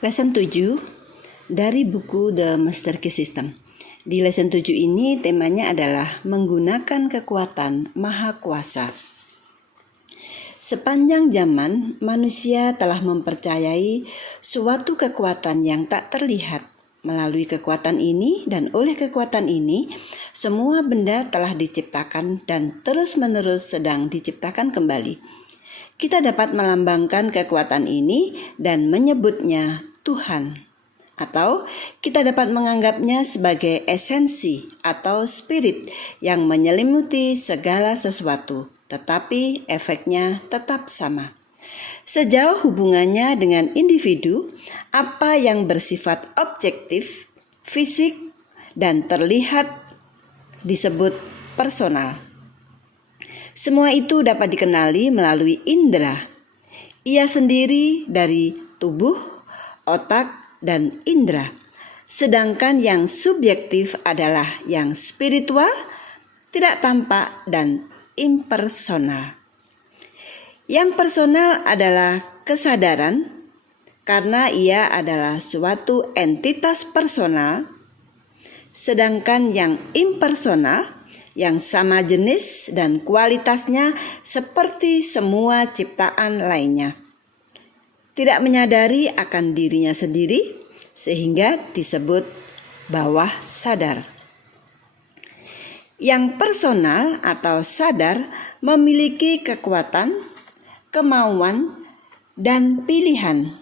Lesson 7 dari buku The Master Key System. Di lesson 7 ini temanya adalah menggunakan kekuatan Maha Kuasa. Sepanjang zaman, manusia telah mempercayai suatu kekuatan yang tak terlihat. Melalui kekuatan ini dan oleh kekuatan ini, semua benda telah diciptakan dan terus-menerus sedang diciptakan kembali. Kita dapat melambangkan kekuatan ini dan menyebutnya Tuhan, atau kita dapat menganggapnya sebagai esensi atau spirit yang menyelimuti segala sesuatu, tetapi efeknya tetap sama. Sejauh hubungannya dengan individu, apa yang bersifat objektif, fisik, dan terlihat disebut personal. Semua itu dapat dikenali melalui indera. Ia sendiri dari tubuh, otak, dan indera. Sedangkan yang subjektif adalah yang spiritual, tidak tampak, dan impersonal. Yang personal adalah kesadaran, karena ia adalah suatu entitas personal. Sedangkan yang impersonal, yang sama jenis dan kualitasnya seperti semua ciptaan lainnya, tidak menyadari akan dirinya sendiri sehingga disebut bawah sadar. Yang personal atau sadar memiliki kekuatan, kemauan, dan pilihan.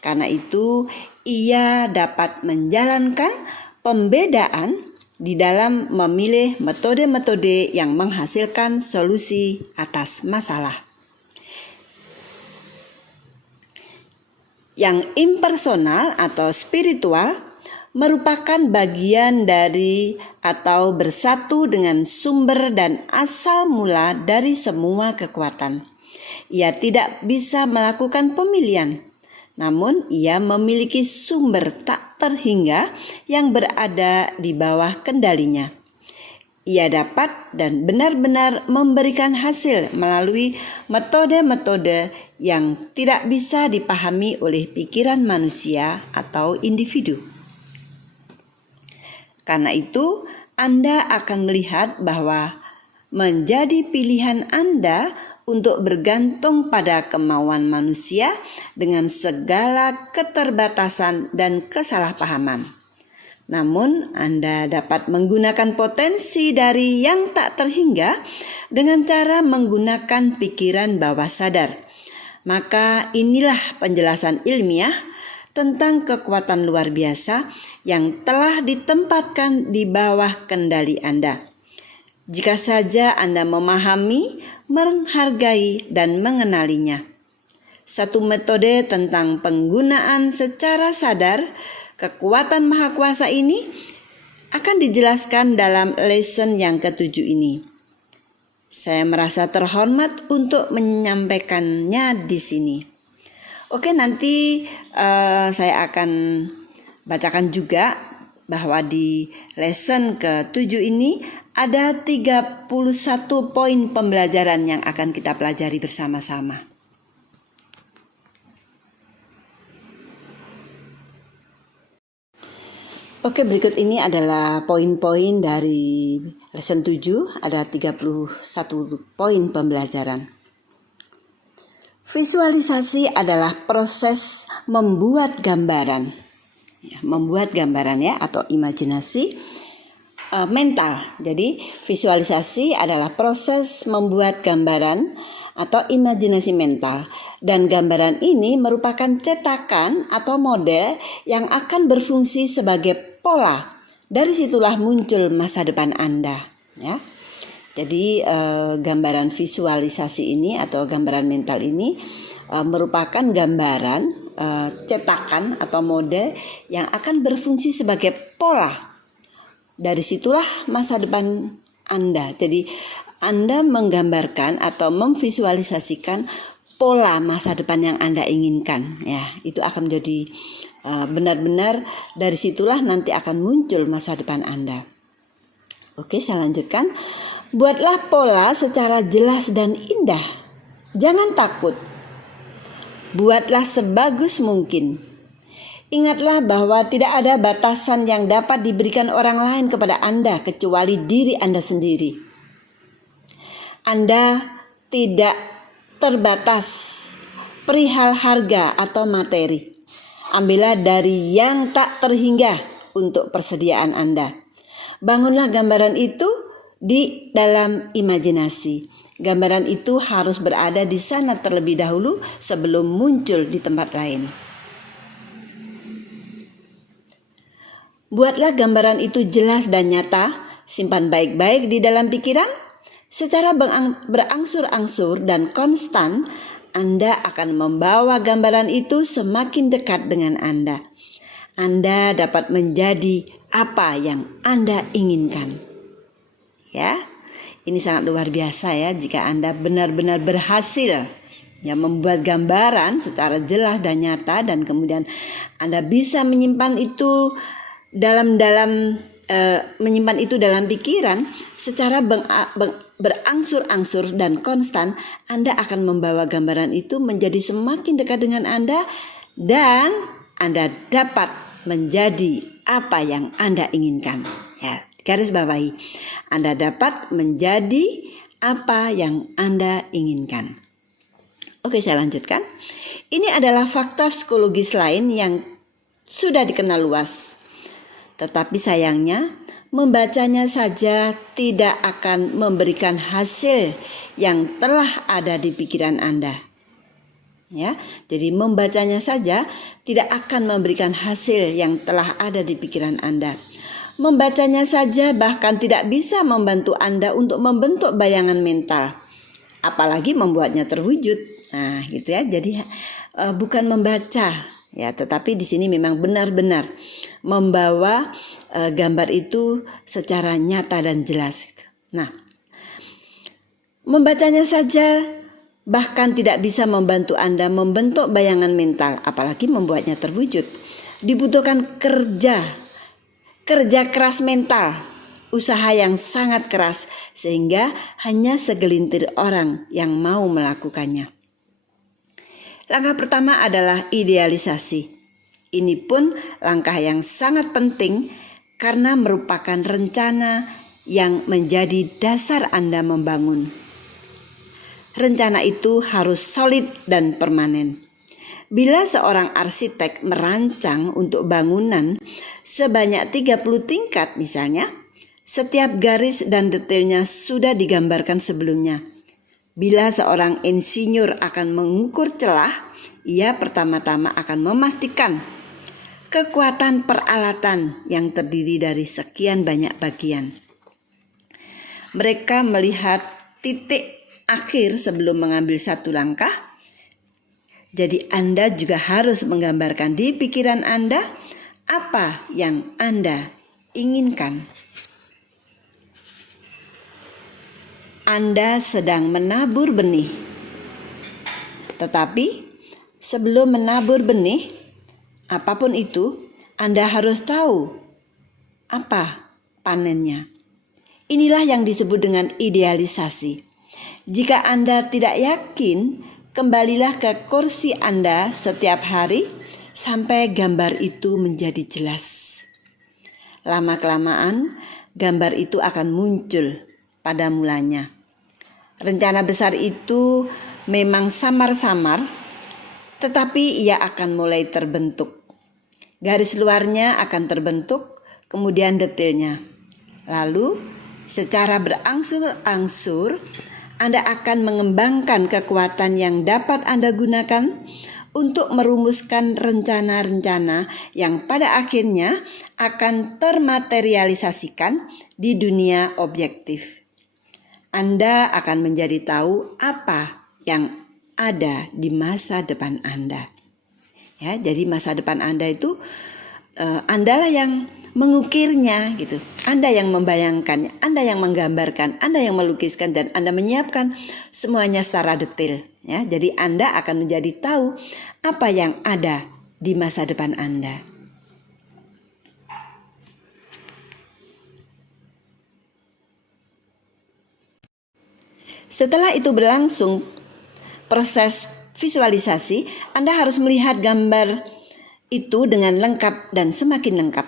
Karena itu ia dapat menjalankan pembedaan di dalam memilih metode-metode yang menghasilkan solusi atas masalah. Yang impersonal atau spiritual merupakan bagian dari atau bersatu dengan sumber dan asal mula dari semua kekuatan. Ia tidak bisa melakukan pemilihan, namun ia memiliki sumber tak terhingga yang berada di bawah kendalinya. Ia dapat dan benar-benar memberikan hasil melalui metode-metode yang tidak bisa dipahami oleh pikiran manusia atau individu. Karena itu, Anda akan melihat bahwa menjadi pilihan Anda untuk bergantung pada kemauan manusia dengan segala keterbatasan dan kesalahpahaman. Namun, Anda dapat menggunakan potensi dari yang tak terhingga dengan cara menggunakan pikiran bawah sadar. Maka inilah penjelasan ilmiah tentang kekuatan luar biasa yang telah ditempatkan di bawah kendali Anda. Jika saja Anda memahami, menghargai, dan mengenalinya. Satu metode tentang penggunaan secara sadar kekuatan Maha Kuasa ini akan dijelaskan dalam lesson yang ke-7 ini. Saya merasa terhormat untuk menyampaikannya di sini. Oke, nanti saya akan bacakan juga bahwa di lesson ke-7 ini ada 31 poin pembelajaran yang akan kita pelajari bersama-sama. Oke, berikut ini adalah poin-poin dari lesson 7, ada 31 poin pembelajaran. Visualisasi adalah proses membuat gambaran. Membuat gambaran ya, atau imajinasi mental. Jadi, visualisasi adalah proses membuat gambaran atau imajinasi mental. Dan gambaran ini merupakan cetakan atau model yang akan berfungsi sebagai pola. Dari situlah muncul masa depan Anda. Ya. Jadi gambaran visualisasi ini atau gambaran mental ini merupakan gambaran cetakan atau model yang akan berfungsi sebagai pola. Dari situlah masa depan Anda. Jadi Anda menggambarkan atau memvisualisasikan pola masa depan yang Anda inginkan. Ya, itu akan menjadi benar-benar dari situlah nanti akan muncul masa depan Anda. Oke, saya lanjutkan. Buatlah pola secara jelas dan indah. Jangan takut. Buatlah sebagus mungkin. Ingatlah bahwa tidak ada batasan yang dapat diberikan orang lain kepada Anda kecuali diri Anda sendiri. Anda tidak terbatas perihal harga atau materi. Ambillah dari yang tak terhingga untuk persediaan Anda. Bangunlah gambaran itu di dalam imajinasi. Gambaran itu harus berada di sana terlebih dahulu sebelum muncul di tempat lain. Buatlah gambaran itu jelas dan nyata, simpan baik-baik di dalam pikiran. Secara berangsur-angsur dan konstan, Anda akan membawa gambaran itu semakin dekat dengan Anda. Anda dapat menjadi apa yang Anda inginkan. Ya, ini sangat luar biasa ya jika Anda benar-benar berhasil ya membuat gambaran secara jelas dan nyata, dan kemudian Anda bisa menyimpan itu dalam pikiran secara berangsur-angsur dan konstan. Anda akan membawa gambaran itu menjadi semakin dekat dengan Anda, dan Anda dapat menjadi apa yang Anda inginkan. Ya, garis bawahi, Anda dapat menjadi apa yang Anda inginkan. Oke, saya lanjutkan. Ini adalah fakta psikologis lain yang sudah dikenal luas. Tetapi sayangnya, membacanya saja tidak akan memberikan hasil yang telah ada di pikiran Anda. Ya, jadi membacanya saja tidak akan memberikan hasil yang telah ada di pikiran Anda. Membacanya saja bahkan tidak bisa membantu Anda untuk membentuk bayangan mental, apalagi membuatnya terwujud. Nah, gitu ya. Jadi bukan membaca ya, tetapi di sini memang benar-benar membawa gambar itu secara nyata dan jelas. Nah, membacanya saja bahkan tidak bisa membantu Anda membentuk bayangan mental, apalagi membuatnya terwujud. Dibutuhkan kerja keras mental, usaha yang sangat keras, sehingga hanya segelintir orang yang mau melakukannya. Langkah pertama adalah idealisasi. Ini pun langkah yang sangat penting karena merupakan rencana yang menjadi dasar Anda membangun. Rencana itu harus solid dan permanen. Bila seorang arsitek merancang untuk bangunan sebanyak 30 tingkat misalnya, setiap garis dan detailnya sudah digambarkan sebelumnya. Bila seorang insinyur akan mengukur celah, ia pertama-tama akan memastikan kekuatan peralatan yang terdiri dari sekian banyak bagian. Mereka melihat titik akhir sebelum mengambil satu langkah. Jadi Anda juga harus menggambarkan di pikiran Anda apa yang Anda inginkan. Anda sedang menabur benih. Tetapi sebelum menabur benih, apapun itu, Anda harus tahu apa panennya. Inilah yang disebut dengan idealisasi. Jika Anda tidak yakin, kembalilah ke kursi Anda setiap hari sampai gambar itu menjadi jelas. Lama-kelamaan, gambar itu akan muncul pada mulanya. Rencana besar itu memang samar-samar, tetapi ia akan mulai terbentuk. Garis luarnya akan terbentuk, kemudian detailnya. Lalu, secara berangsur-angsur, Anda akan mengembangkan kekuatan yang dapat Anda gunakan untuk merumuskan rencana-rencana yang pada akhirnya akan termaterialisasikan di dunia objektif. Anda akan menjadi tahu apa yang ada di masa depan Anda. Ya, jadi masa depan Anda itu Andalah yang mengukirnya gitu. Anda yang membayangkannya, Anda yang menggambarkan, Anda yang melukiskan, dan Anda menyiapkan semuanya secara detail. Ya, jadi Anda akan menjadi tahu apa yang ada di masa depan Anda. Setelah itu berlangsung proses visualisasi, Anda harus melihat gambar itu dengan lengkap dan semakin lengkap.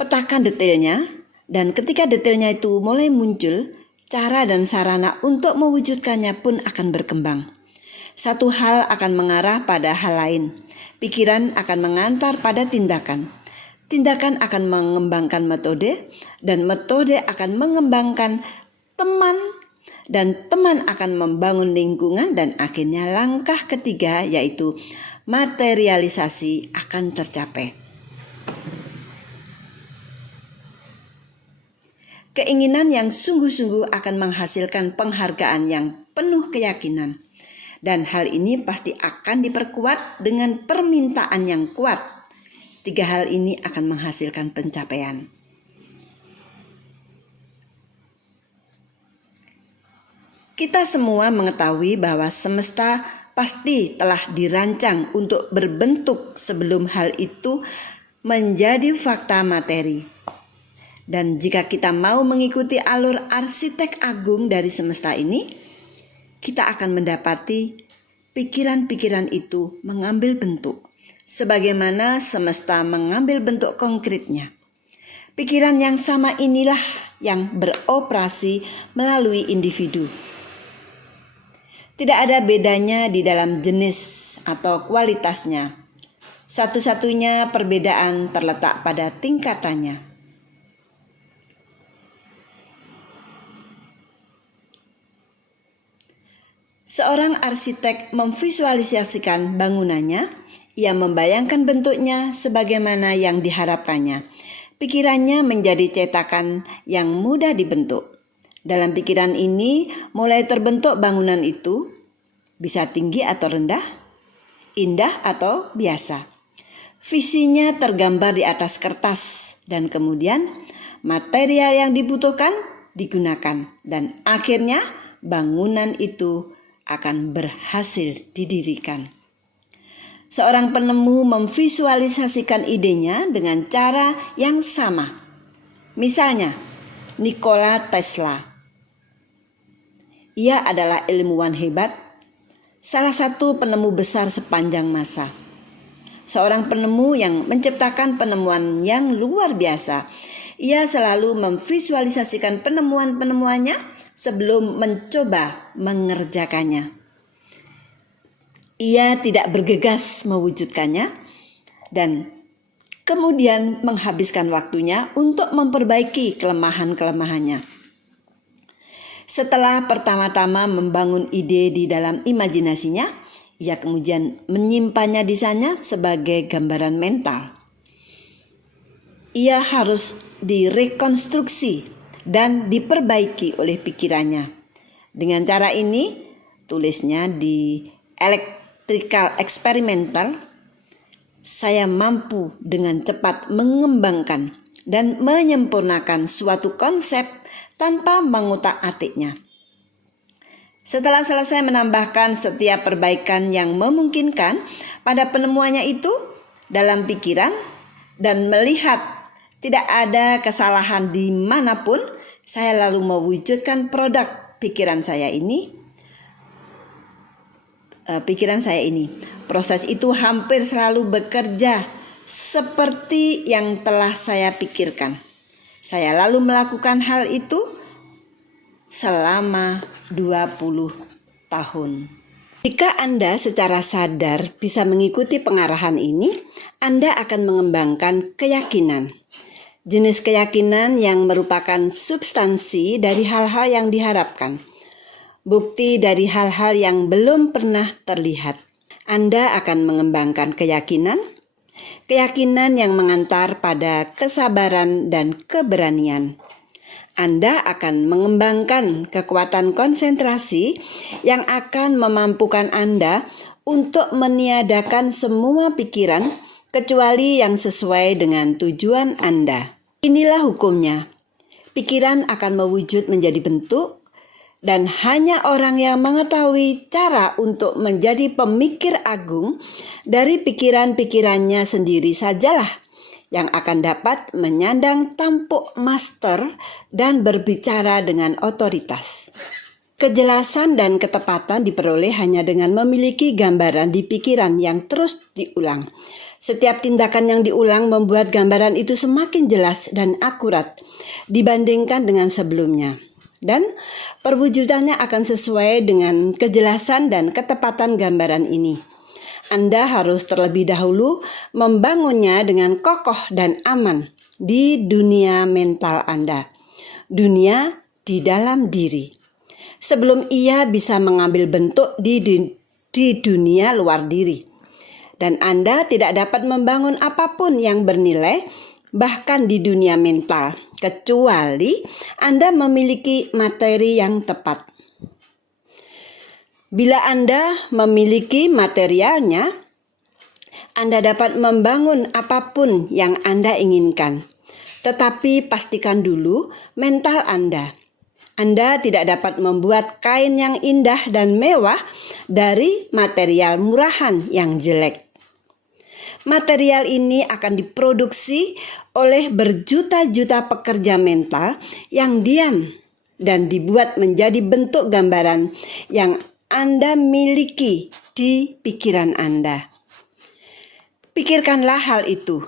Petakan detailnya, dan ketika detailnya itu mulai muncul, cara dan sarana untuk mewujudkannya pun akan berkembang. Satu hal akan mengarah pada hal lain. Pikiran akan mengantar pada tindakan. Tindakan akan mengembangkan metode, dan metode akan mengembangkan teman, dan teman akan membangun lingkungan, dan akhirnya langkah ketiga yaitu materialisasi akan tercapai. Keinginan yang sungguh-sungguh akan menghasilkan penghargaan yang penuh keyakinan. Dan hal ini pasti akan diperkuat dengan permintaan yang kuat. 3 hal ini akan menghasilkan pencapaian. Kita semua mengetahui bahwa semesta pasti telah dirancang untuk berbentuk sebelum hal itu menjadi fakta materi. Dan jika kita mau mengikuti alur arsitek agung dari semesta ini, kita akan mendapati pikiran-pikiran itu mengambil bentuk, sebagaimana semesta mengambil bentuk konkretnya. Pikiran yang sama inilah yang beroperasi melalui individu. Tidak ada bedanya di dalam jenis atau kualitasnya. Satu-satunya perbedaan terletak pada tingkatannya. Seorang arsitek memvisualisasikan bangunannya, ia membayangkan bentuknya sebagaimana yang diharapkannya. Pikirannya menjadi cetakan yang mudah dibentuk. Dalam pikiran ini mulai terbentuk bangunan itu, bisa tinggi atau rendah, indah atau biasa. Visinya tergambar di atas kertas dan kemudian material yang dibutuhkan digunakan dan akhirnya bangunan itu akan berhasil didirikan. Seorang penemu memvisualisasikan idenya dengan cara yang sama. Misalnya, Nikola Tesla. Ia adalah ilmuwan hebat, salah satu penemu besar sepanjang masa. Seorang penemu yang menciptakan penemuan yang luar biasa. Ia selalu memvisualisasikan penemuan-penemuannya sebelum mencoba mengerjakannya. Ia tidak bergegas mewujudkannya dan kemudian menghabiskan waktunya untuk memperbaiki kelemahan-kelemahannya. Setelah pertama-tama membangun ide di dalam imajinasinya, ia kemudian menyimpannya di sana sebagai gambaran mental. Ia harus direkonstruksi dan diperbaiki oleh pikirannya. Dengan cara ini, tulisnya di Electrical Experimental, saya mampu dengan cepat mengembangkan dan menyempurnakan suatu konsep tanpa mengutak-atiknya. Setelah selesai menambahkan setiap perbaikan yang memungkinkan pada penemuannya itu dalam pikiran dan melihat tidak ada kesalahan di manapun, saya lalu mewujudkan produk pikiran saya ini. Proses itu hampir selalu bekerja seperti yang telah saya pikirkan. Saya lalu melakukan hal itu selama 20 tahun. Jika Anda secara sadar bisa mengikuti pengarahan ini, Anda akan mengembangkan keyakinan. Jenis keyakinan yang merupakan substansi dari hal-hal yang diharapkan. Bukti dari hal-hal yang belum pernah terlihat. Anda akan mengembangkan keyakinan yang mengantar pada kesabaran dan keberanian. Anda akan mengembangkan kekuatan konsentrasi yang akan memampukan Anda untuk meniadakan semua pikiran kecuali yang sesuai dengan tujuan Anda. Inilah hukumnya. Pikiran akan mewujud menjadi bentuk dan hanya orang yang mengetahui cara untuk menjadi pemikir agung dari pikiran-pikirannya sendiri sajalah yang akan dapat menyandang tampuk master dan berbicara dengan otoritas. Kejelasan dan ketepatan diperoleh hanya dengan memiliki gambaran di pikiran yang terus diulang. Setiap tindakan yang diulang membuat gambaran itu semakin jelas dan akurat dibandingkan dengan sebelumnya. Dan perwujudannya akan sesuai dengan kejelasan dan ketepatan gambaran ini. Anda harus terlebih dahulu membangunnya dengan kokoh dan aman di dunia mental Anda, dunia di dalam diri, sebelum ia bisa mengambil bentuk di dunia luar diri. Dan Anda tidak dapat membangun apapun yang bernilai, bahkan di dunia mental, kecuali Anda memiliki materi yang tepat. Bila Anda memiliki materialnya, Anda dapat membangun apapun yang Anda inginkan. Tetapi pastikan dulu mental Anda. Anda tidak dapat membuat kain yang indah dan mewah dari material murahan yang jelek. Material ini akan diproduksi oleh berjuta-juta pekerja mental yang diam dan dibuat menjadi bentuk gambaran yang Anda miliki di pikiran Anda. Pikirkanlah hal itu.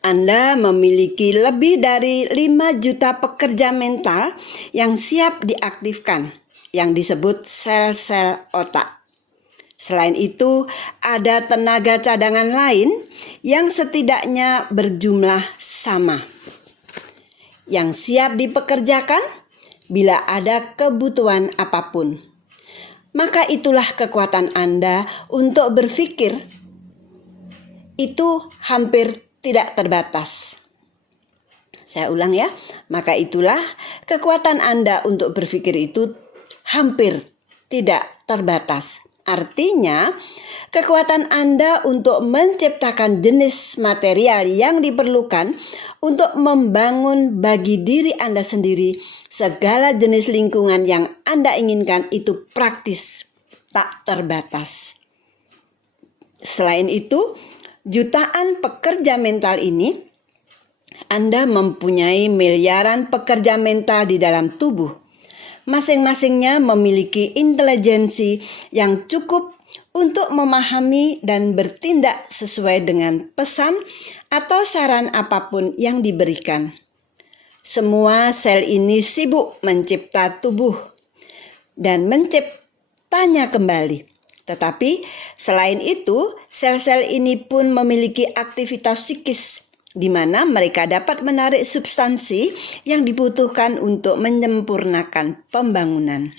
Anda memiliki lebih dari 5 juta pekerja mental yang siap diaktifkan, yang disebut sel-sel otak. Selain itu, ada tenaga cadangan lain yang setidaknya berjumlah sama, yang siap dipekerjakan bila ada kebutuhan apapun. Maka itulah kekuatan Anda untuk berpikir. Itu hampir tidak terbatas. Saya ulang ya, maka itulah kekuatan Anda untuk berpikir itu hampir tidak terbatas. Artinya, kekuatan Anda untuk menciptakan jenis material yang diperlukan untuk membangun bagi diri Anda sendiri segala jenis lingkungan yang Anda inginkan itu praktis, tak terbatas. Selain itu, jutaan pekerja mental ini, Anda mempunyai miliaran pekerja mental di dalam tubuh. Masing-masingnya memiliki intelijensi yang cukup untuk memahami dan bertindak sesuai dengan pesan atau saran apapun yang diberikan. Semua sel ini sibuk mencipta tubuh dan menciptanya kembali. Tetapi selain itu, sel-sel ini pun memiliki aktivitas psikis, di mana mereka dapat menarik substansi yang dibutuhkan untuk menyempurnakan pembangunan.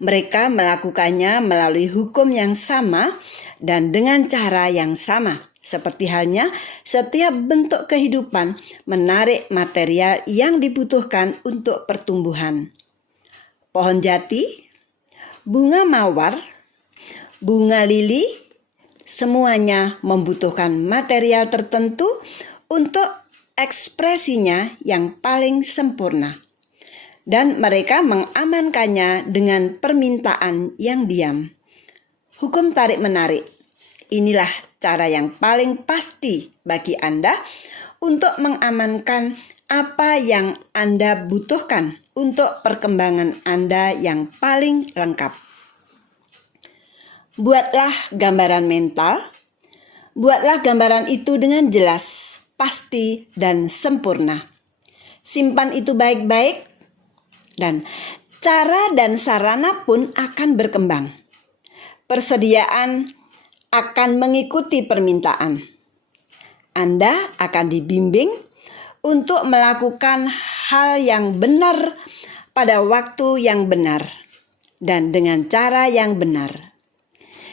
Mereka melakukannya melalui hukum yang sama dan dengan cara yang sama. Seperti halnya setiap bentuk kehidupan menarik material yang dibutuhkan untuk pertumbuhan. Pohon jati, bunga mawar, bunga lili, semuanya membutuhkan material tertentu untuk ekspresinya yang paling sempurna. Dan mereka mengamankannya dengan permintaan yang diam. Hukum tarik-menarik. Inilah cara yang paling pasti bagi Anda untuk mengamankan apa yang Anda butuhkan untuk perkembangan Anda yang paling lengkap. Buatlah gambaran mental. Buatlah gambaran itu dengan jelas, pasti, dan sempurna. Simpan itu baik-baik, dan cara dan sarana pun akan berkembang. Persediaan akan mengikuti permintaan. Anda akan dibimbing untuk melakukan hal yang benar pada waktu yang benar dan dengan cara yang benar.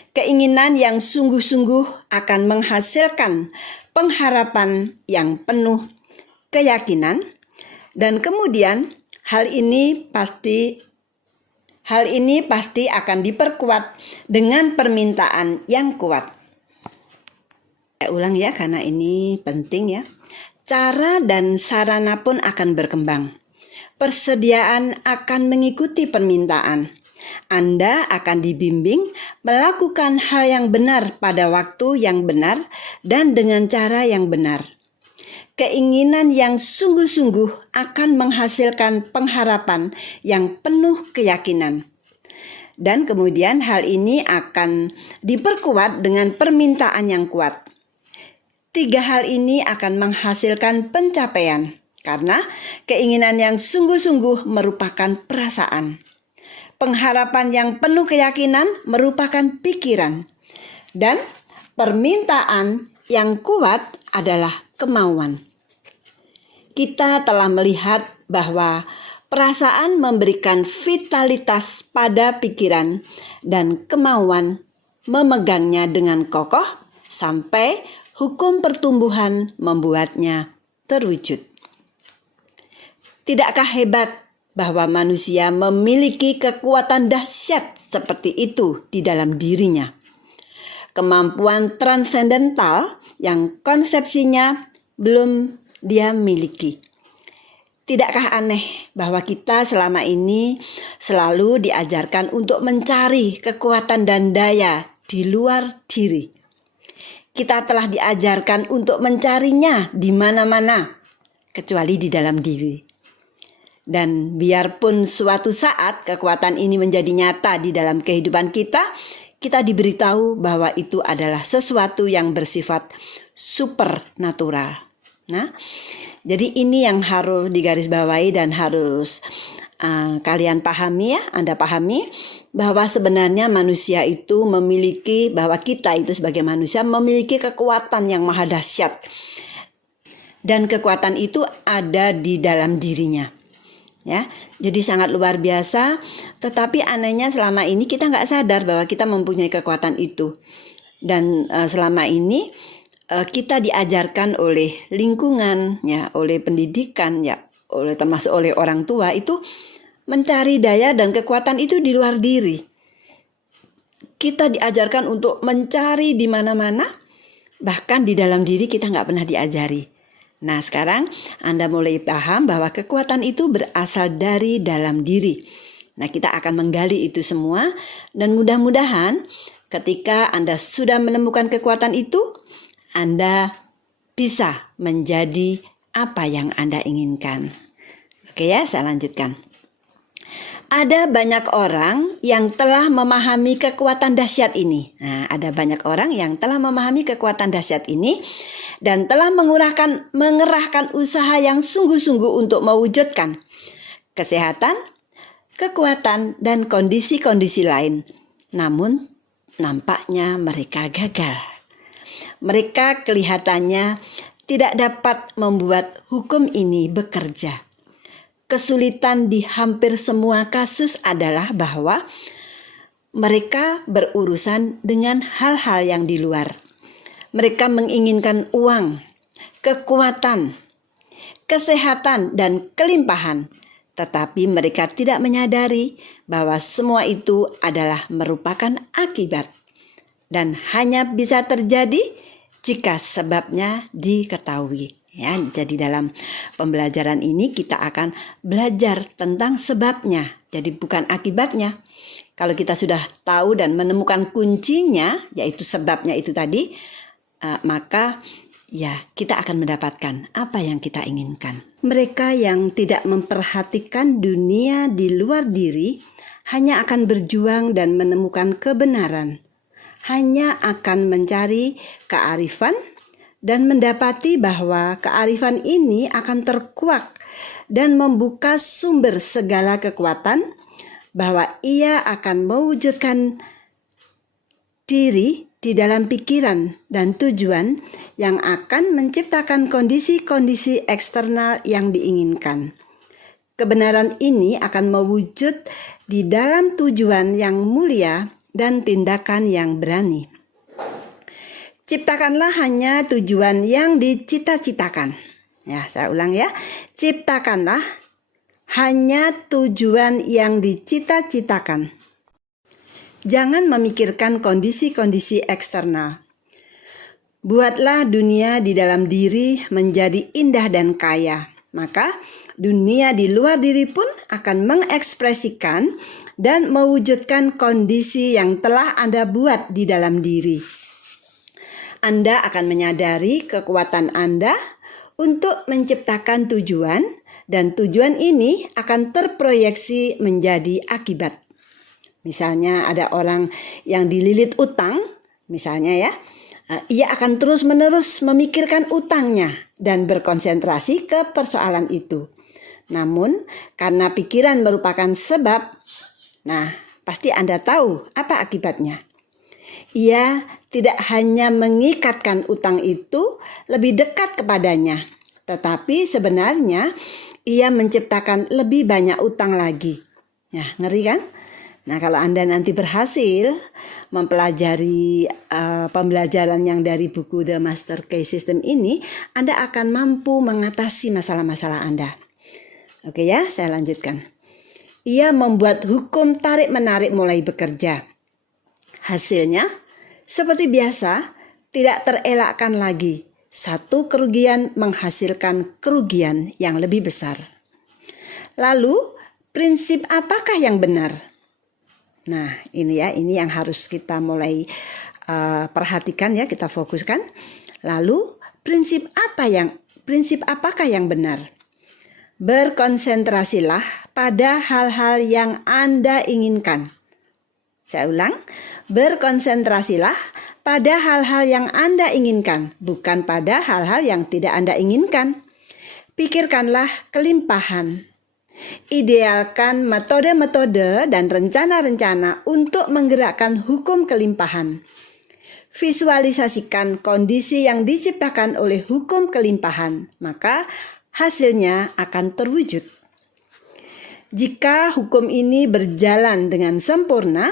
Keinginan yang sungguh-sungguh akan menghasilkan pengharapan yang penuh keyakinan, dan kemudian hal ini pasti akan diperkuat dengan permintaan yang kuat. Saya ulang ya, karena ini penting ya. Cara dan sarana pun akan berkembang. Persediaan akan mengikuti permintaan. Anda akan dibimbing melakukan hal yang benar pada waktu yang benar dan dengan cara yang benar. keinginan yang sungguh-sungguh akan menghasilkan pengharapan yang penuh keyakinan. Dan kemudian hal ini akan diperkuat dengan permintaan yang kuat. 3 hal ini akan menghasilkan pencapaian karena keinginan yang sungguh-sungguh merupakan perasaan. Pengharapan yang penuh keyakinan merupakan pikiran. Dan permintaan yang kuat adalah kemauan. Kita telah melihat bahwa perasaan memberikan vitalitas pada pikiran dan kemauan memegangnya dengan kokoh sampai hukum pertumbuhan membuatnya terwujud. Tidakkah hebat bahwa manusia memiliki kekuatan dahsyat seperti itu di dalam dirinya? Kemampuan transendental yang konsepsinya belum dia miliki. Tidakkah aneh bahwa kita selama ini selalu diajarkan untuk mencari kekuatan dan daya di luar diri? Kita telah diajarkan untuk mencarinya di mana-mana, kecuali di dalam diri. Dan biarpun suatu saat kekuatan ini menjadi nyata di dalam kehidupan kita diberitahu bahwa itu adalah sesuatu yang bersifat supernatural. Nah, jadi ini yang harus digarisbawahi dan harus kalian pahami ya, Anda pahami bahwa sebenarnya manusia itu memiliki, bahwa kita itu sebagai manusia memiliki kekuatan yang maha dahsyat. Dan kekuatan itu ada di dalam dirinya. Ya, jadi sangat luar biasa, tetapi anehnya selama ini kita nggak sadar bahwa kita mempunyai kekuatan itu. Dan selama ini kita diajarkan oleh lingkungan, ya, oleh pendidikan, ya, termasuk oleh orang tua itu mencari daya dan kekuatan itu di luar diri. Kita diajarkan untuk mencari di mana-mana, bahkan di dalam diri kita nggak pernah diajari. Nah, sekarang Anda mulai paham bahwa kekuatan itu berasal dari dalam diri. Nah, kita akan menggali itu semua dan mudah-mudahan ketika Anda sudah menemukan kekuatan itu, Anda bisa menjadi apa yang Anda inginkan. Oke ya, saya lanjutkan. Ada banyak orang yang telah memahami kekuatan dahsyat ini. Nah, ada banyak orang yang telah memahami kekuatan dahsyat ini dan telah mengerahkan usaha yang sungguh-sungguh untuk mewujudkan kesehatan, kekuatan, dan kondisi-kondisi lain. Namun, nampaknya mereka gagal. Mereka kelihatannya tidak dapat membuat hukum ini bekerja. Kesulitan di hampir semua kasus adalah bahwa mereka berurusan dengan hal-hal yang di luar. Mereka menginginkan uang, kekuatan, kesehatan, dan kelimpahan. Tetapi mereka tidak menyadari bahwa semua itu adalah merupakan akibat. Dan hanya bisa terjadi jika sebabnya diketahui. Ya, jadi dalam pembelajaran ini kita akan belajar tentang sebabnya. Jadi bukan akibatnya. Kalau kita sudah tahu dan menemukan kuncinya, yaitu sebabnya itu tadi, maka ya kita akan mendapatkan apa yang kita inginkan. Mereka yang tidak memperhatikan dunia di luar diri hanya akan berjuang dan menemukan kebenaran. Hanya akan mencari kearifan dan mendapati bahwa kearifan ini akan terkuak dan membuka sumber segala kekuatan, bahwa ia akan mewujudkan diri di dalam pikiran dan tujuan yang akan menciptakan kondisi-kondisi eksternal yang diinginkan. Kebenaran ini akan mewujud di dalam tujuan yang mulia dan tindakan yang berani. Ciptakanlah hanya tujuan yang dicita-citakan. Ya, saya ulang ya. Ciptakanlah hanya tujuan yang dicita-citakan. Jangan memikirkan kondisi-kondisi eksternal. Buatlah dunia di dalam diri menjadi indah dan kaya. Maka dunia di luar diri pun akan mengekspresikan dan mewujudkan kondisi yang telah Anda buat di dalam diri. Anda akan menyadari kekuatan Anda untuk menciptakan tujuan, dan tujuan ini akan terproyeksi menjadi akibat. Misalnya ada orang yang dililit utang, misalnya ya, ia akan terus-menerus memikirkan utangnya dan berkonsentrasi ke persoalan itu. Namun, karena pikiran merupakan sebab, nah pasti Anda tahu apa akibatnya. Ia tidak hanya mengikatkan utang itu lebih dekat kepadanya, tetapi sebenarnya ia menciptakan lebih banyak utang lagi. Ya, ngeri kan? Nah, kalau Anda nanti berhasil mempelajari pembelajaran yang dari buku The Master Key System ini, Anda akan mampu mengatasi masalah-masalah Anda. Oke ya, saya lanjutkan. Ia membuat hukum tarik-menarik mulai bekerja. Hasilnya, seperti biasa, tidak terelakkan lagi. Satu kerugian menghasilkan kerugian yang lebih besar. Lalu, prinsip apakah yang benar? Nah, ini yang harus kita mulai perhatikan ya, kita fokuskan. Lalu, prinsip apakah yang benar? Berkonsentrasilah pada hal-hal yang Anda inginkan. Saya ulang, berkonsentrasilah pada hal-hal yang Anda inginkan, bukan pada hal-hal yang tidak Anda inginkan. Pikirkanlah kelimpahan. Idealkan metode-metode dan rencana-rencana untuk menggerakkan hukum kelimpahan. Visualisasikan kondisi yang diciptakan oleh hukum kelimpahan, maka hasilnya akan terwujud. Jika hukum ini berjalan dengan sempurna,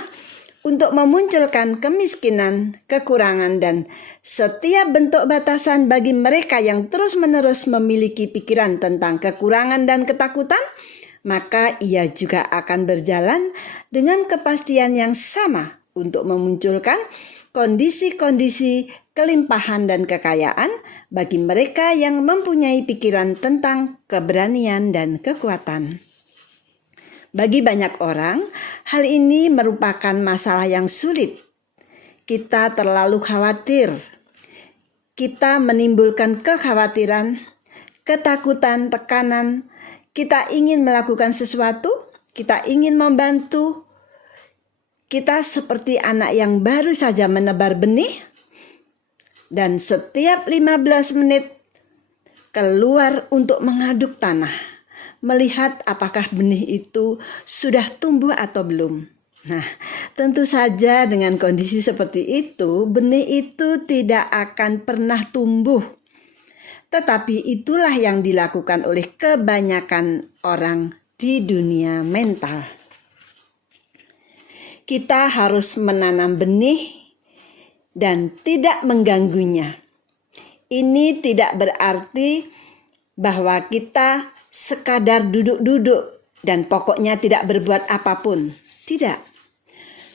untuk memunculkan kemiskinan, kekurangan, dan setiap bentuk batasan bagi mereka yang terus-menerus memiliki pikiran tentang kekurangan dan ketakutan, maka ia juga akan berjalan dengan kepastian yang sama untuk memunculkan kondisi-kondisi kelimpahan dan kekayaan bagi mereka yang mempunyai pikiran tentang keberanian dan kekuatan. Bagi banyak orang, hal ini merupakan masalah yang sulit. Kita terlalu khawatir. Kita menimbulkan kekhawatiran, ketakutan, tekanan. Kita ingin melakukan sesuatu, kita ingin membantu. Kita seperti anak yang baru saja menebar benih, dan setiap 15 menit keluar untuk mengaduk tanah, melihat apakah benih itu sudah tumbuh atau belum. Nah, tentu saja dengan kondisi seperti itu, benih itu tidak akan pernah tumbuh. Tetapi itulah yang dilakukan oleh kebanyakan orang di dunia mental. Kita harus menanam benih dan tidak mengganggunya. Ini tidak berarti bahwa kita sekadar duduk-duduk dan pokoknya tidak berbuat apapun. Tidak.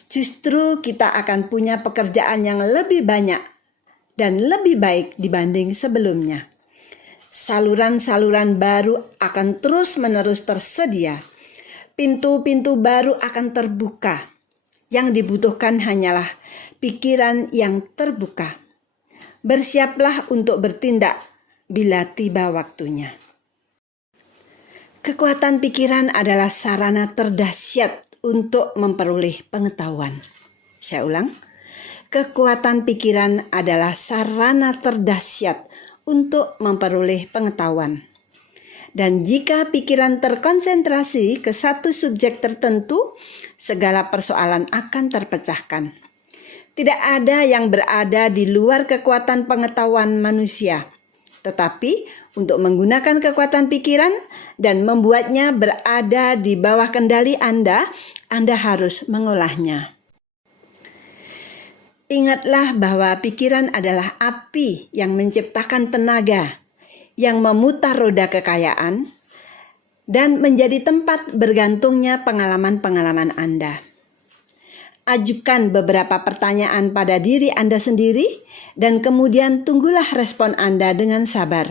Justru kita akan punya pekerjaan yang lebih banyak dan lebih baik dibanding sebelumnya. Saluran-saluran baru akan terus-menerus tersedia. Pintu-pintu baru akan terbuka. Yang dibutuhkan hanyalah pikiran yang terbuka. Bersiaplah untuk bertindak bila tiba waktunya. Kekuatan pikiran adalah sarana terdahsyat untuk memperoleh pengetahuan. Saya ulang, kekuatan pikiran adalah sarana terdahsyat untuk memperoleh pengetahuan. Dan jika pikiran terkonsentrasi ke satu subjek tertentu, segala persoalan akan terpecahkan. Tidak ada yang berada di luar kekuatan pengetahuan manusia, tetapi untuk menggunakan kekuatan pikiran dan membuatnya berada di bawah kendali Anda harus mengolahnya. Ingatlah bahwa pikiran adalah api yang menciptakan tenaga, yang memutar roda kekayaan, dan menjadi tempat bergantungnya pengalaman-pengalaman Anda. Ajukan beberapa pertanyaan pada diri Anda sendiri, dan kemudian tunggulah respon Anda dengan sabar.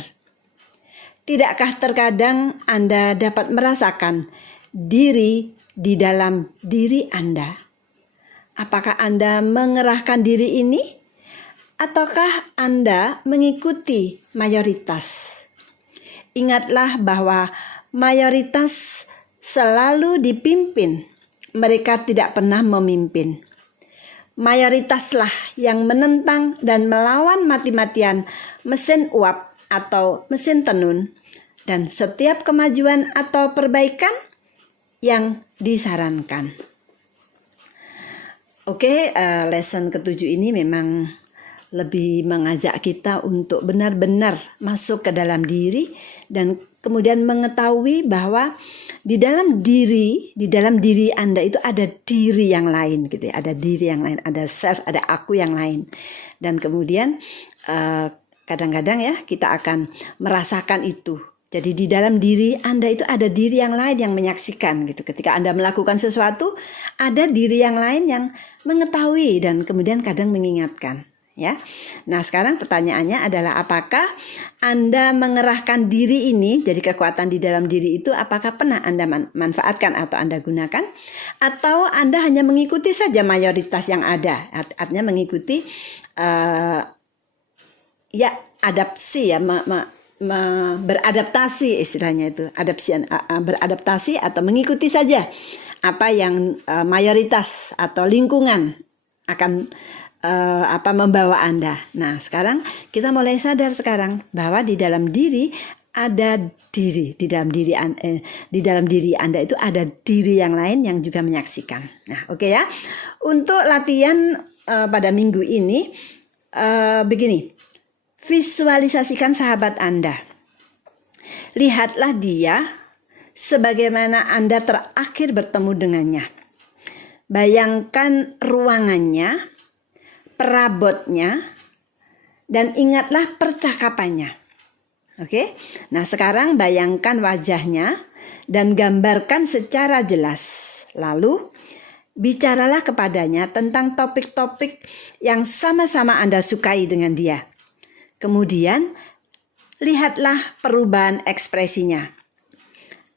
Tidakkah terkadang Anda dapat merasakan diri di dalam diri Anda? Apakah Anda mengerahkan diri ini? Ataukah Anda mengikuti mayoritas? ingatlah bahwa mayoritas selalu dipimpin, mereka tidak pernah memimpin. Mayoritaslah yang menentang dan melawan mati-matian mesin uap atau mesin tenun dan setiap kemajuan atau perbaikan yang disarankan. Oke, lesson ke-7 ini memang lebih mengajak kita untuk benar-benar masuk ke dalam diri dan kemudian mengetahui bahwa di dalam diri Anda itu ada diri yang lain gitu ya, ada diri yang lain, ada self, ada aku yang lain. Dan kemudian kadang-kadang ya kita akan merasakan itu. Jadi di dalam diri Anda itu ada diri yang lain yang menyaksikan gitu. Ketika Anda melakukan sesuatu, ada diri yang lain yang mengetahui dan kemudian kadang mengingatkan. Ya, nah sekarang pertanyaannya adalah apakah Anda mengerahkan diri ini, jadi kekuatan di dalam diri itu apakah pernah Anda manfaatkan atau Anda gunakan, atau Anda hanya mengikuti saja mayoritas yang ada, artinya mengikuti adaptasi ya, beradaptasi istilahnya itu, beradaptasi atau mengikuti saja apa yang mayoritas atau lingkungan akan membawa Anda. Nah, sekarang kita mulai sadar sekarang bahwa di dalam diri ada diri, di dalam diri Anda itu ada diri yang lain yang juga menyaksikan. Nah, oke ya. Untuk latihan pada minggu ini begini. Visualisasikan sahabat Anda. Lihatlah dia sebagaimana Anda terakhir bertemu dengannya. Bayangkan ruangannya, perabotnya, dan ingatlah percakapannya. Oke? Nah, sekarang bayangkan wajahnya dan gambarkan secara jelas. Lalu, bicaralah kepadanya tentang topik-topik yang sama-sama Anda sukai dengan dia. Kemudian, lihatlah perubahan ekspresinya.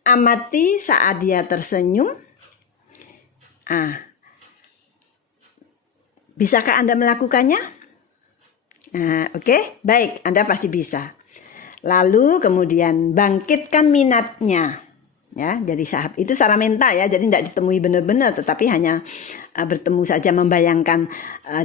Amati saat dia tersenyum. Bisakah Anda melakukannya? Oke, baik, Anda pasti bisa. Lalu kemudian bangkitkan minatnya. Ya, jadi itu secara mental ya, jadi tidak ditemui benar-benar, tetapi hanya bertemu saja, membayangkan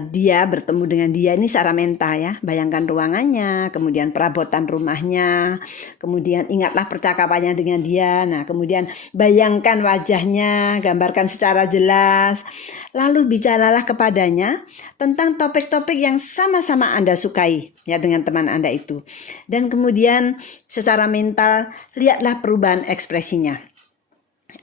dia bertemu dengan dia ini secara mental ya. Bayangkan ruangannya, kemudian perabotan rumahnya, kemudian ingatlah percakapannya dengan dia. Nah, kemudian bayangkan wajahnya, gambarkan secara jelas. Lalu bicaralah kepadanya tentang topik-topik yang sama-sama Anda sukai ya dengan teman Anda itu. Dan kemudian secara mental lihatlah perubahan ekspresinya.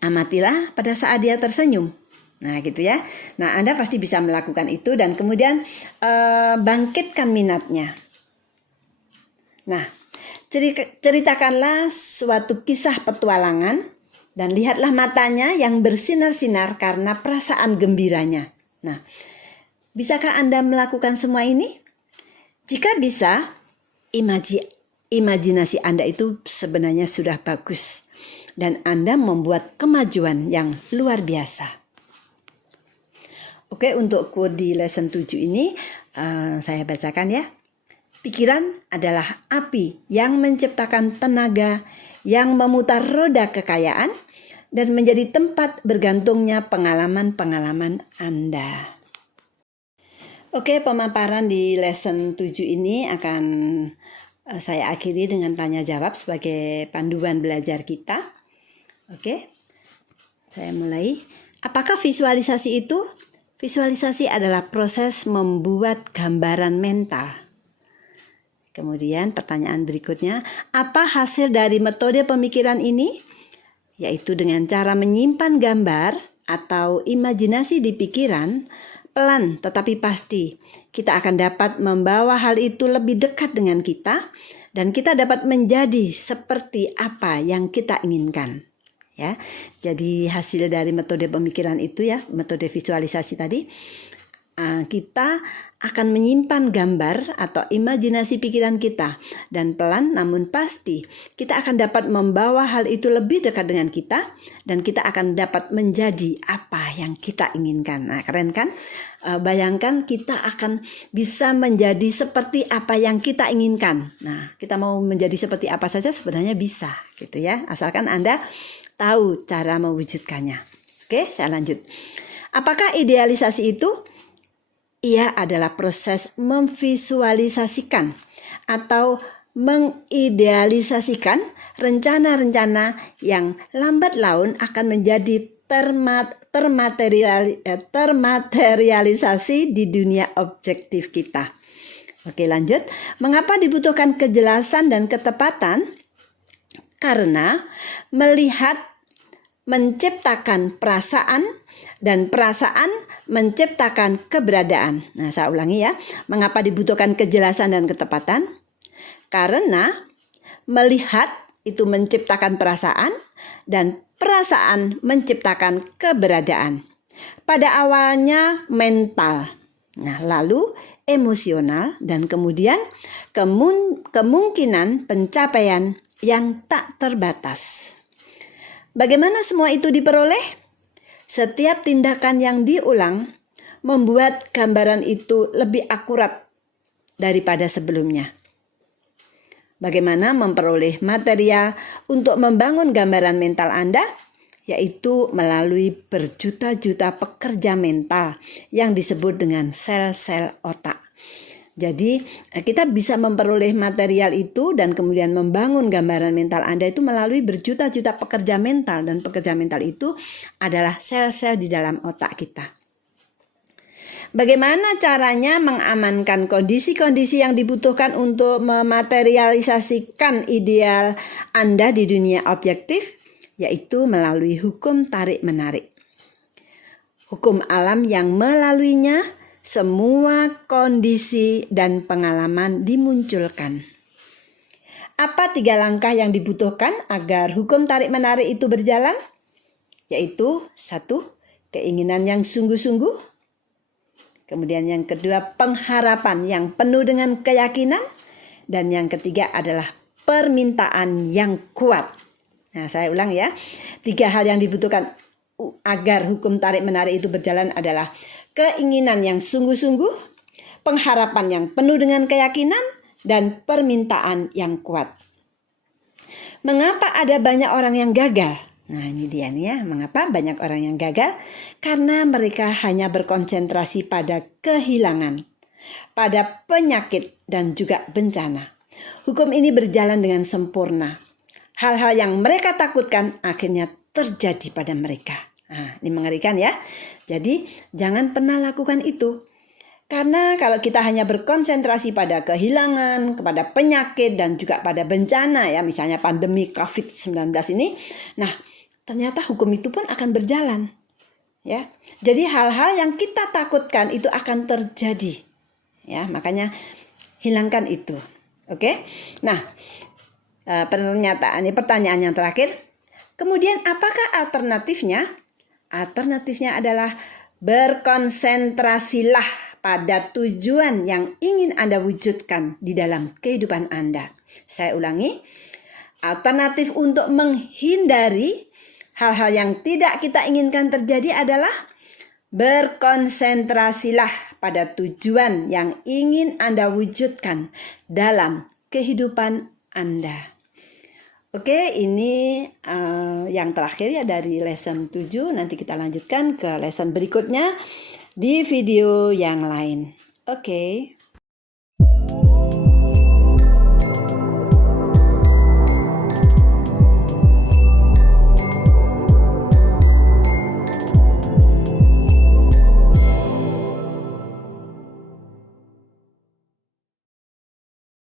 Amatilah pada saat dia tersenyum. Nah, gitu ya. Nah, Anda pasti bisa melakukan itu dan kemudian bangkitkan minatnya. Nah, ceritakanlah suatu kisah petualangan dan lihatlah matanya yang bersinar-sinar karena perasaan gembiranya. Nah, bisakah Anda melakukan semua ini? Jika bisa, imajinasi Anda itu sebenarnya sudah bagus dan Anda membuat kemajuan yang luar biasa. Oke, untuk quote di lesson 7 ini saya bacakan ya. Pikiran adalah api yang menciptakan tenaga yang memutar roda kekayaan dan menjadi tempat bergantungnya pengalaman-pengalaman Anda. Oke, pemaparan di lesson 7 ini akan saya akhiri dengan tanya jawab sebagai panduan belajar kita. Oke, saya mulai. Apakah visualisasi itu? Visualisasi adalah proses membuat gambaran mental. Kemudian pertanyaan berikutnya, apa hasil dari metode pemikiran ini? Yaitu dengan cara menyimpan gambar atau imajinasi di pikiran, pelan tetapi pasti kita akan dapat membawa hal itu lebih dekat dengan kita dan kita dapat menjadi seperti apa yang kita inginkan. Ya, jadi hasil dari metode pemikiran itu ya, metode visualisasi tadi kita akan menyimpan gambar atau imajinasi pikiran kita, dan pelan namun pasti kita akan dapat membawa hal itu lebih dekat dengan kita, dan kita akan dapat menjadi apa yang kita inginkan. Nah, keren kan? Bayangkan kita akan bisa menjadi seperti apa yang kita inginkan. Nah, kita mau menjadi seperti apa saja sebenarnya bisa, gitu ya, asalkan Anda tahu cara mewujudkannya. Oke, saya lanjut. Apakah idealisasi itu? Ia adalah proses memvisualisasikan atau mengidealisasikan rencana-rencana yang lambat laun akan menjadi termaterialisasi di dunia objektif kita. Oke, lanjut. Mengapa dibutuhkan kejelasan dan ketepatan? Karena melihat menciptakan perasaan, dan perasaan menciptakan keberadaan. Nah, saya ulangi ya. Mengapa dibutuhkan kejelasan dan ketepatan? Karena melihat itu menciptakan perasaan, dan perasaan menciptakan keberadaan. Pada awalnya mental, nah lalu emosional, dan kemudian kemungkinan pencapaian yang tak terbatas. Bagaimana semua itu diperoleh? Setiap tindakan yang diulang membuat gambaran itu lebih akurat daripada sebelumnya. Bagaimana memperoleh material untuk membangun gambaran mental Anda? Yaitu melalui berjuta-juta pekerja mental yang disebut dengan sel-sel otak. Jadi kita bisa memperoleh material itu dan kemudian membangun gambaran mental Anda itu melalui berjuta-juta pekerja mental, dan pekerja mental itu adalah sel-sel di dalam otak kita. Bagaimana caranya mengamankan kondisi-kondisi yang dibutuhkan untuk mematerialisasikan ideal Anda di dunia objektif? Yaitu melalui hukum tarik-menarik. Hukum alam yang melaluinya semua kondisi dan pengalaman dimunculkan. Apa 3 langkah yang dibutuhkan agar hukum tarik-menarik itu berjalan? Yaitu 1. Keinginan yang sungguh-sungguh. Kemudian yang kedua, pengharapan yang penuh dengan keyakinan. Dan yang ketiga adalah permintaan yang kuat. Nah, saya ulang ya. 3 hal yang dibutuhkan agar hukum tarik-menarik itu berjalan adalah keinginan yang sungguh-sungguh, pengharapan yang penuh dengan keyakinan, dan permintaan yang kuat. Mengapa ada banyak orang yang gagal? Nah, ini dia nih ya, mengapa banyak orang yang gagal? Karena mereka hanya berkonsentrasi pada kehilangan, pada penyakit, dan juga bencana. Hukum ini berjalan dengan sempurna. Hal-hal yang mereka takutkan akhirnya terjadi pada mereka. Nah, ini mengerikan ya. Jadi jangan pernah lakukan itu. Karena kalau kita hanya berkonsentrasi pada kehilangan, kepada penyakit, dan juga pada bencana ya, misalnya pandemi COVID-19 ini, nah ternyata hukum itu pun akan berjalan. Ya. Jadi hal-hal yang kita takutkan itu akan terjadi. Ya, makanya hilangkan itu. Oke? Nah, pertanyaan yang terakhir. Kemudian apakah alternatifnya? Alternatifnya adalah berkonsentrasilah pada tujuan yang ingin Anda wujudkan di dalam kehidupan Anda. Saya ulangi, alternatif untuk menghindari hal-hal yang tidak kita inginkan terjadi adalah berkonsentrasilah pada tujuan yang ingin Anda wujudkan dalam kehidupan Anda. Oke, ini yang terakhir ya dari lesson 7. Nanti kita lanjutkan ke lesson berikutnya di video yang lain. Oke.